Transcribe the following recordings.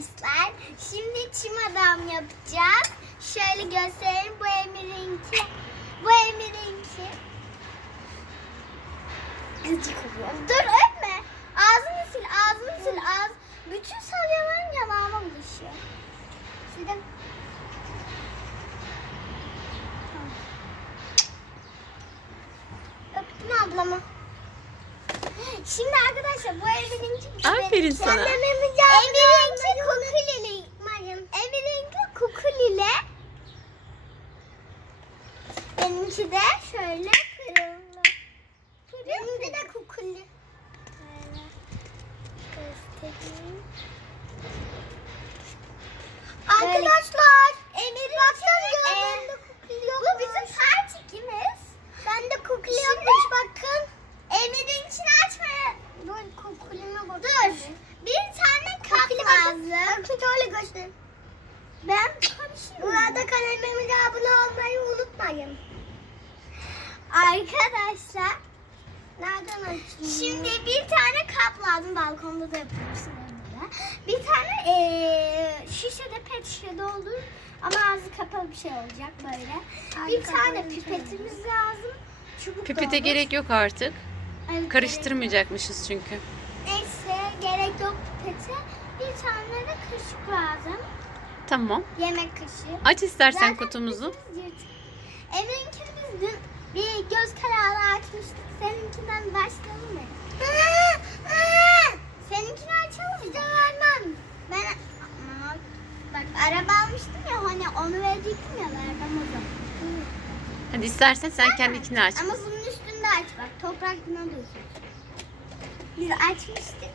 arkadaşlar. Şimdi çim adam yapacağız. Şöyle göstereyim. Bu Emir'inki. Bu Emir'inki. Gıcık oluyor. Dur öpme. Ağzını sil, ağzını sil. Ağız. Bütün salyaların yanağıma bulaşıyor. Sildim. Öptüm ablamı. Şimdi arkadaşlar bu Emir'inki Aferin sana. Emir'inki kukulili. Emir'inki kukulile. Benimki de şöyle kırıldı. Benimki de kukuli. Böyle göstereyim. Arkadaşlar, bende kukuli yok. Bu bizim partikimiz. Bende kukuli yokmuş bakın. Emir'in içini açmaya. Dur kukulime bak. Dur. Bir tane kap lazım. Bakın şöyle göster. Ben karışıyorum. Bu arada kanalımıza abone olmayı unutmayın. Arkadaşlar. Nereden açayım? Şimdi bir tane kap lazım. Balkonda da yapıyorsun evde. Bir tane eee şişede pet şişede olur. Ama ağzı kapalı bir şey olacak böyle. bir tane pipetimiz lazım. Çubuk Pipete olur. gerek yok artık. Evet, Karıştırmayacakmışız çünkü. Neyse gerek yok pipete. Bir tane de kaşık lazım. Tamam. Yemek kaşığı. Aç istersen Zaten kutumuzu. Emin'inkini biz dün bir göz kararı açmıştık. Seninkinden başlayalım mı? Seninkini açalım mı? vermem. Ben bak araba almıştım ya hani onu verecektim ya vermem o zaman. Hadi istersen sen kendikini aç. Ama bunun üstünde aç bak. Toprak buna dursun. Biz açmıştık.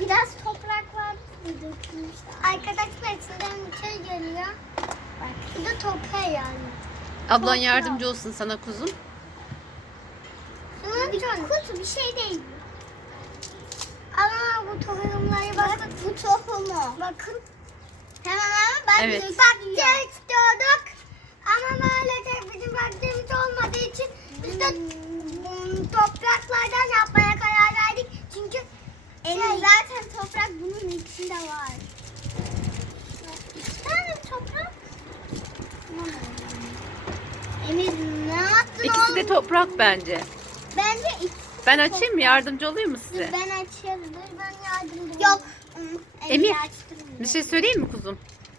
Biraz toprak vardı da dökülmüştü. Arkadaşlar içinden bir şey geliyor. Bak bu da toprağı yani. Ablan yardımcı olsun sana kuzum. Bunun bir kutu bir şey değil. Ama bu tohumları bakın. Bu tohumu. Bakın. Tamam ama ben Evet. bakacak istiyorduk. Ama maalesef bizim vaktimiz olmadığı için biz de topraklardan yapmaya karar verdik. Çünkü Emir zaten toprak bunun içinde var. İki tane toprak. Emir ne yaptın İkisi oğlum? de toprak bence. Bence Ben açayım mı? Yardımcı olayım mı size? Ben açarım. Dur ben yardımcı Yok. Emir, Bir şey söyleyeyim mi kuzum?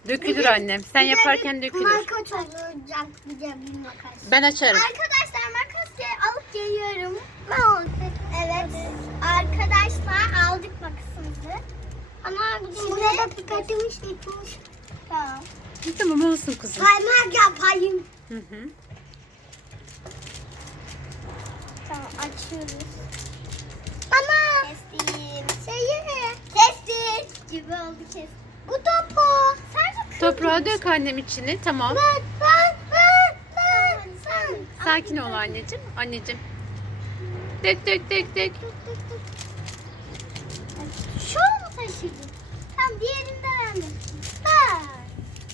Dökülür annem. Sen yaparken dökülür. Makas olacak bir de bir makas. Ben açarım. Arkadaşlar makas ge- alıp geliyorum. Ne oldu? Evet. Arkadaşlar aldık makasımızı. Ama bizim buraya da pipetimiz tutmuş. Tamam. Tamam olsun kuzum. Kaymak yapayım. Hı hı. Tamam açıyoruz. Bana. Kestim. Şeyi. Kestim. Gibi oldu kestim. Bu topu. Sence Toprağı dök annem içine. Tamam. Ben, ben, ben, ben, sen. Sakin ol anneciğim. Anneciğim. Dök dök dök dök. Şu mu taşıdın? Tamam diğerinde ben de. Ben.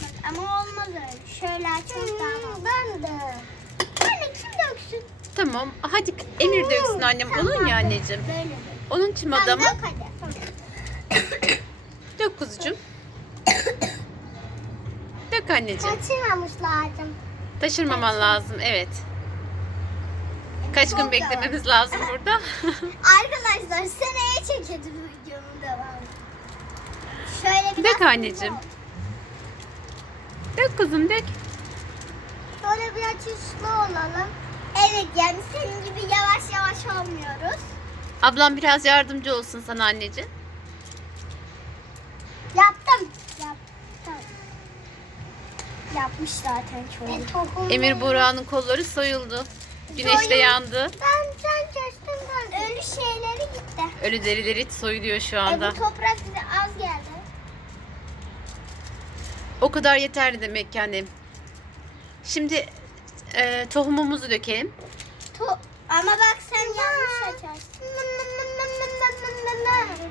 Bak ama olmaz öyle. Şöyle açmak daha var. Ben de. Tamam. Hadi Emir döksün annem. Onun ya anneciğim. Böyle. Onun Tamam, adamı. dök hadi. Dök kuzucuğum. Dök anneciğim. Kaçırmamış lazım. Taşırmaman lazım. Evet. Kaç gün Çok beklememiz lazım burada? Arkadaşlar seneye çekelim videonun devamı. Şöyle bir Dök anneciğim. dök kuzum dök. Böyle bir açışlı olalım. Evet yani senin gibi yavaş yavaş olmuyoruz. Ablam biraz yardımcı olsun sana anneciğim. Yaptım. Yaptım. Yapmış zaten çoğu. Emir Buğra'nın kolları soyuldu. Güneşte Soyuldu. yandı. Ben sen kestin ben. Ölü şeyleri gitti. Ölü derileri soyuluyor şu E, anda. bu toprak bize az geldi. O kadar yeterli demek ki annem. Şimdi e, tohumumuzu dökelim. To Ama bak sen yanlış açarsın.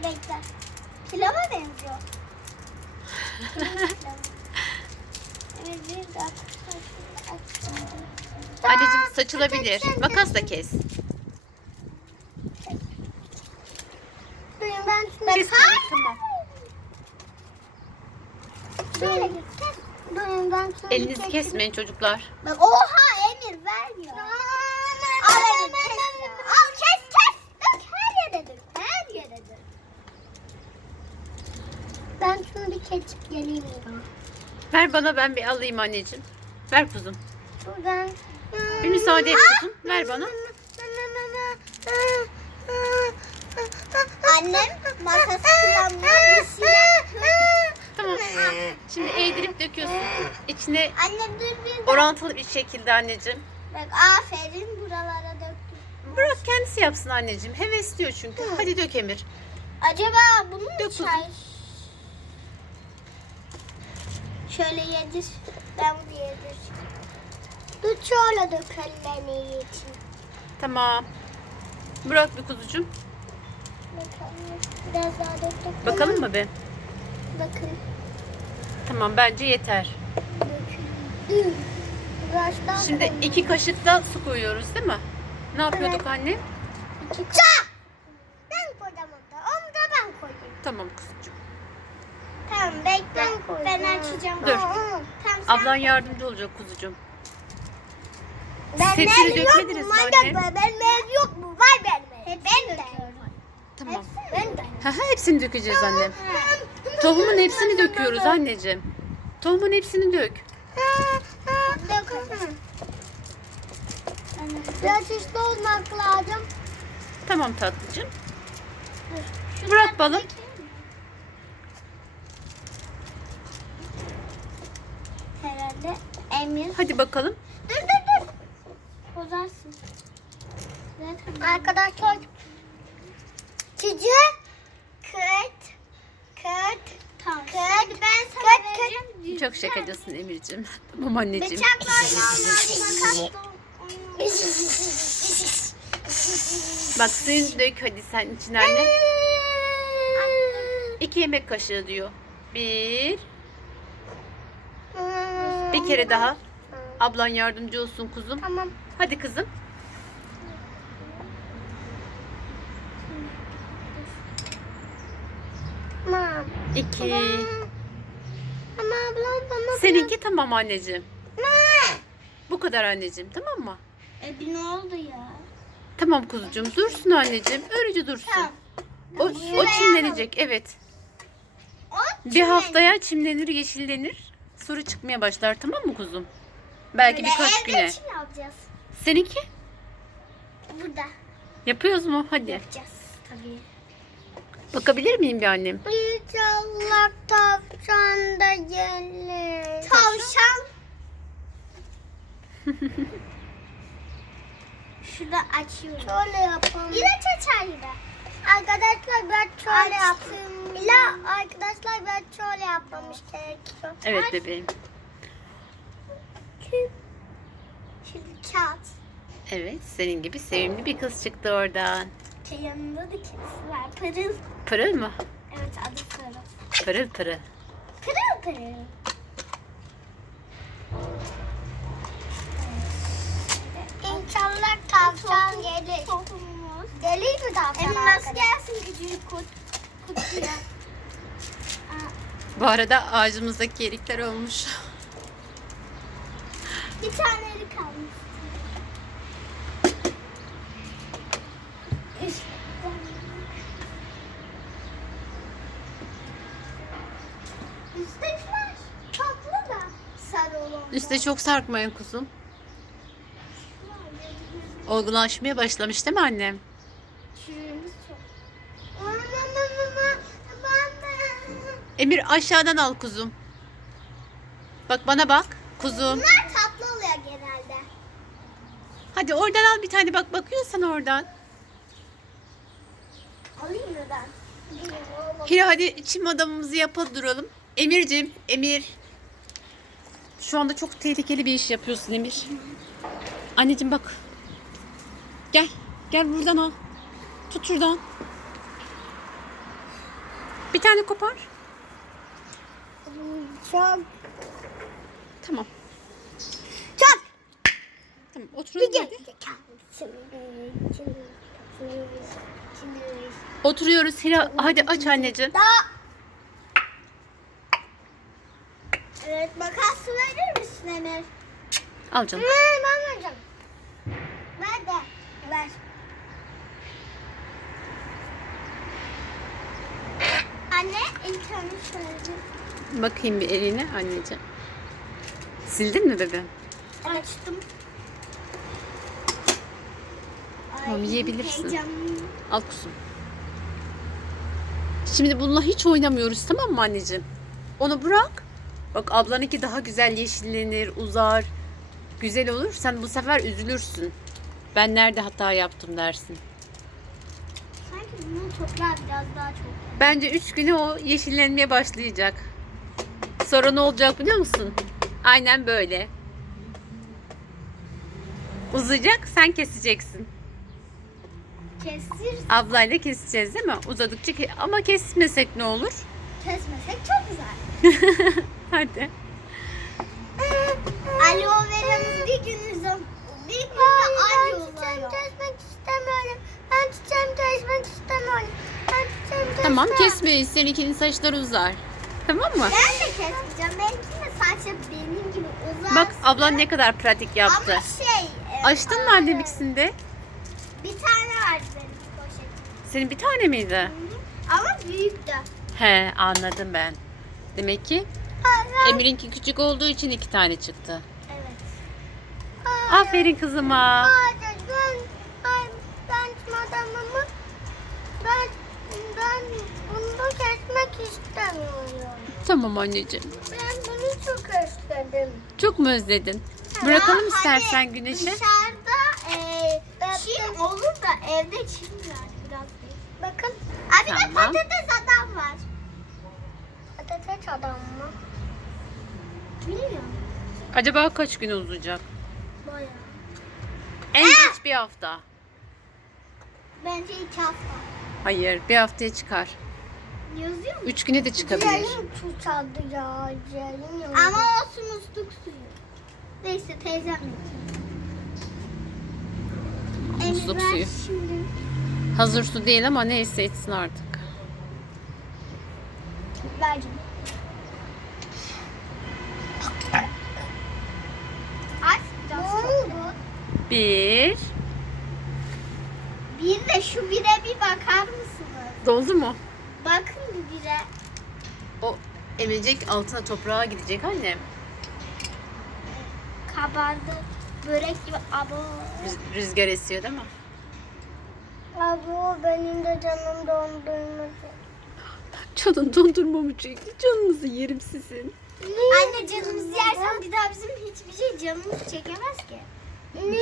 Bekle. Pilava benziyor. Anneciğim saçılabilir. Makasla kes. Ben, Kes. Tamam. Şöyle git. Kes. Durun ben Elinizi kesmeyin çocuklar. Bak oha Emir ver ya. Al kes ya. Al kes kes. Dök her yere dök. Her yere dök. Ben şunu bir keçip geleyim ya. Ver bana ben bir alayım anneciğim. Ver kuzum. Buradan. Bir müsaade et kuzum. Ver bana. Annem masası kullanmıyor. bir silah. Tamam. Şimdi eğdirip döküyorsun. İçine Anne dur bir orantılı bir şekilde anneciğim. Bak aferin buralara döktüm. Bırak kendisi yapsın anneciğim. Heves diyor çünkü. Hadi dök Emir. Acaba bunu mu Dök kuzum. çay? Şöyle yedir. Ben bunu yedir. Dur şöyle dökelim iyi için. Tamam. Bırak bir kuzucuğum. Bakalım. Biraz daha döktük. Bakalım mı be? Bakın. Tamam bence yeter. Dökün. Daha Şimdi koyalım. iki kaşık da su koyuyoruz değil mi? Ne yapıyorduk Evet. anne? İki kaşık. Ben koydum onu da. Onu da ben koyayım. Tamam kuzucuğum. Tamam bekle. Ben, açacağım. Dur. Tamam, sen- Ablan yardımcı olacak kuzucuğum. Ben yok dökmediniz mi Anne, ben- ev yok mu? Var benim. Ben de. Tamam. Ben de. Ha, ha, hepsini dökeceğiz annem. Tohumun hepsini döküyoruz anneciğim. Tohumun hepsini dök. Dök. Biraz hızlı olmak lazım. Tamam tatlıcığım. Dur. Bırak balım. Herhalde Emir. Hadi bakalım. Dur dur dur. Bozarsın. Arkadaşlar çiçek Çok şakacısın Emir'ciğim. Tamam anneciğim. Bak suyunu dök hadi sen içine anne. İki yemek kaşığı diyor. Bir. Bir kere daha. Ablan yardımcı olsun kuzum. Tamam. Hadi kızım. Tamam. İki. Ama ablam bana Seninki tamam anneciğim. Ne? Bu kadar anneciğim tamam mı? E bir ne oldu ya? Tamam kuzucuğum dursun anneciğim. Öylece dursun. Tamam. O, o çimlenecek evet. O Bir haftaya çimlenir yeşillenir. Sonra çıkmaya başlar tamam mı kuzum? Belki birkaç güne. Evde çim yapacağız. Seninki? Burada Yapıyoruz mu? Hadi. yapacağız tabii. Bakabilir miyim bir annem? İnşallah tavşan da gelir. Tavşan. Şurada açıyorum. Şöyle yapalım. İlaç açar gibi. Arkadaşlar ben şöyle yaptım. İla arkadaşlar ben şöyle yapmamış gerekiyor. Evet Aç. bebeğim. Şimdi kağıt. Evet senin gibi sevimli bir kız çıktı oradan. Şey yanında da kedisi var. Pırıl. Pırıl mı? Evet adı Pırıl. Pırıl pırıl. Pırıl pırıl. İnşallah tavşan gelir. Gelir mi tavşan? Hem nasıl gelsin küçücük kut, kutuya? Bu arada ağacımızdaki erikler olmuş. Bir tane erik kalmış. Üsttekiler tatlı da sarı olan. Üste çok sarkmayın kuzum. Olgunlaşmaya başlamış değil mi annem? Emir aşağıdan al kuzum. Bak bana bak. Kuzum. Bunlar tatlı oluyor genelde. Hadi oradan al bir tane bak bakıyorsan oradan. Alayım mı ben? Hira hadi çim adamımızı yapalım duralım. Emir'cim, Emir. Şu anda çok tehlikeli bir iş yapıyorsun Emir. Anneciğim bak. Gel. Gel buradan al. Tut şuradan. Bir tane kopar. Çok. Tamam. Çok. Tamam oturalım hadi. Oturuyoruz Hira. Hadi aç anneciğim. Daha. Evet makas verir misin Emir? Al canım. Ben, ben vereceğim. Ver de. Ver. Anne önce şöyle Bakayım bir eline anneciğim. Sildin mi bebeğim? açtım. Tamam, yiyebilirsin. heyecanlıyım. Al kuzum. Şimdi bununla hiç oynamıyoruz tamam mı anneciğim? Onu bırak. Bak ablanınki daha güzel yeşillenir, uzar. Güzel olur. Sen bu sefer üzülürsün. Ben nerede hata yaptım dersin. Sanki bunun toprağı biraz daha çok. Bence üç güne o yeşillenmeye başlayacak. Sonra ne olacak biliyor musun? Aynen böyle. Uzayacak, sen keseceksin. Kesir, Ablayla keseceğiz değil mi? Uzadıkça ke- ama kesmesek ne olur? kesmesek çok güzel. Hadi. Aloe veramız bir gün uzun. Bir gün de ay oluyor. kesmek istemiyorum. Ben çiçeğimi kesmek istemiyorum. Ben çiçeğimi Tamam kesmeyiz. Seninkinin saçları uzar. Tamam mı? Ben de kesmeyeceğim. Benimki de sadece benim gibi uzak. Bak ablan ne kadar pratik yaptı. Ama şey. e, Açtın mı annem ikisinde? Bir tane vardı benim poşetim. Senin bir tane miydi? Hı. Ama büyüktü. He anladım ben. Demek ki. Emir'inki küçük olduğu için iki tane çıktı. Evet. Aferin kızıma. Hayır ben, ben, ben ben, ben bunu kesmek istemiyorum. Tamam anneciğim. Ben bunu çok istedim. Çok mu özledin? Bırakalım Ya, istersen hani güneşe. Dışarıda e, çim olur da evde çim yani biraz değil. Bakın. Abi de Tamam. patates adam var. Patates adam mı? Bilmiyorum. Acaba kaç gün uzayacak? Bayağı. En geç bir hafta. Bence iki hafta. Hayır bir haftaya çıkar. Yazıyor mu? Üç güne de çıkabilir. Ciğerim tutadı ya. Ciğerim Ama olsun musluk suyu. Neyse teyzem Musluk Emir, ver suyu. Şimdi. Hazır su değil ama neyse içsin artık. Vereceğim. Aç. Ne oldu? Bir. Bir de şu bire bir bakar mısınız? Doldu mu? Bakın bir bire. O emecek altına toprağa gidecek annem. Kabardı. Börek gibi. Abo. Rüz- Rüzgar esiyor değil mi? Abo benim de canım dondurması. Canın dondurma mı çekti? Canınızı yerim sizin. Anne canımızı yersen bir daha bizim hiçbir şey canımız çekemez ki. Ne?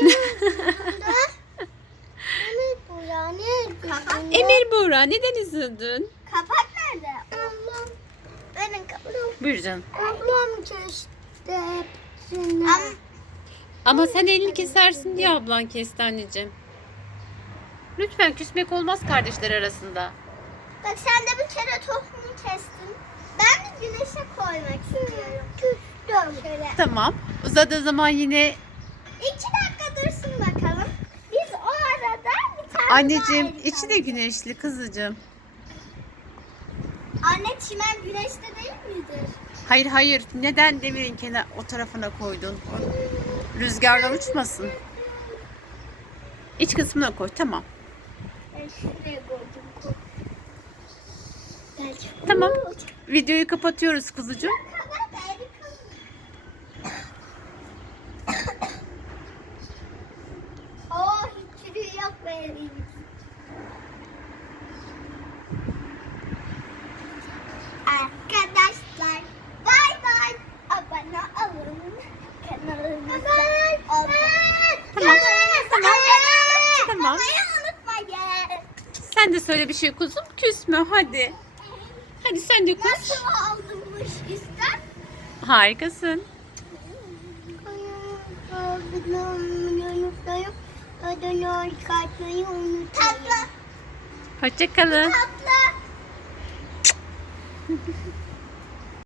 ne bu ya? Ne? Kapak, Emir Buğra neden üzüldün? kapak nerede? Ablam. Benim kapağım. Buyur canım. Ablam kesti hepsini. Ama Ama sen elini kesersin diye ablan kesti anneciğim. Lütfen küsmek olmaz kardeşler arasında. Bak sen de bir kere tohumu kestin. Ben de güneşe koymak istiyorum. Küstüm. Şöyle. Tamam. Uzadığı zaman yine İki dakika dursun bakalım. Biz o arada bir tane anneciğim daha içi de güneşli kızıcığım. Anne çimen güneşte değil midir? Hayır hayır. Neden demirin kenar o tarafına koydun? O Rüzgardan uçmasın. İç kısmına koy. Tamam. Ben şuraya koydum. Tamam. Videoyu kapatıyoruz kuzucuğum. Arkadaşlar bay bay. Abone olun. Kanalımıza abone Tamam. Tamam. Tamam. Tamam. unutmayın. Sen de söyle bir şey kuzum. Küsme hadi. Hadi sen de kus. Nasıl aldınmış üstten? Harikasın. Tatlı. Hoşçakalın. Tatlı.